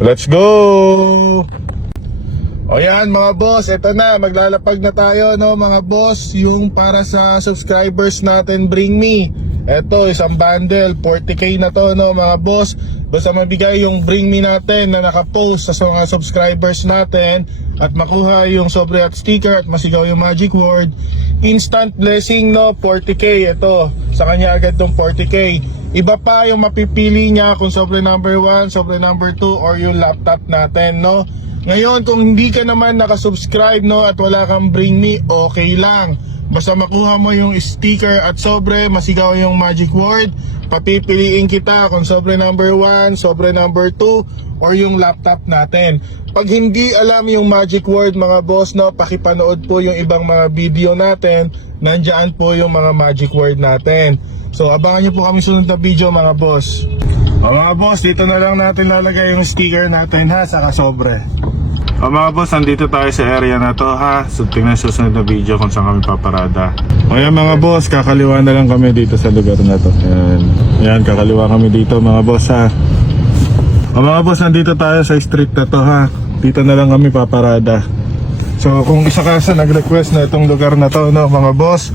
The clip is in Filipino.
Let's go! O yan mga boss, eto na, maglalapag na tayo no mga boss, yung para sa subscribers natin Bring Me. Eto, isang bundle, 40k na to no mga boss. Basta mabigay yung Bring Me natin na nakapost sa mga subscribers natin at makuha yung sobre at sticker at masigaw yung magic word. Instant blessing no, 40k ito. Sa kanya agad tong 40k. Iba pa yung mapipili niya kung sobre number 1, sobre number 2 or yung laptop natin no. Ngayon, kung hindi ka naman nakasubscribe no at wala kang bring me, okay lang. Basta makuha mo yung sticker at sobre, masigaw yung magic word, papipiliin kita kung sobre number 1, sobre number 2, or yung laptop natin. Pag hindi alam yung magic word mga boss, no, pakipanood po yung ibang mga video natin, nandyan po yung mga magic word natin. So, abangan nyo po kami sunod na video mga boss. O mga boss, dito na lang natin lalagay yung sticker natin ha, saka sobre. O mga boss, nandito tayo sa area na to ha. So tingnan sa susunod na video kung saan kami paparada. O yan mga boss, kakaliwa na lang kami dito sa lugar na to. Yan, yan kakaliwa kami dito mga boss ha. O mga boss, nandito tayo sa street na to ha. Dito na lang kami paparada. So kung isa ka sa nag-request na itong lugar na to, no, mga boss,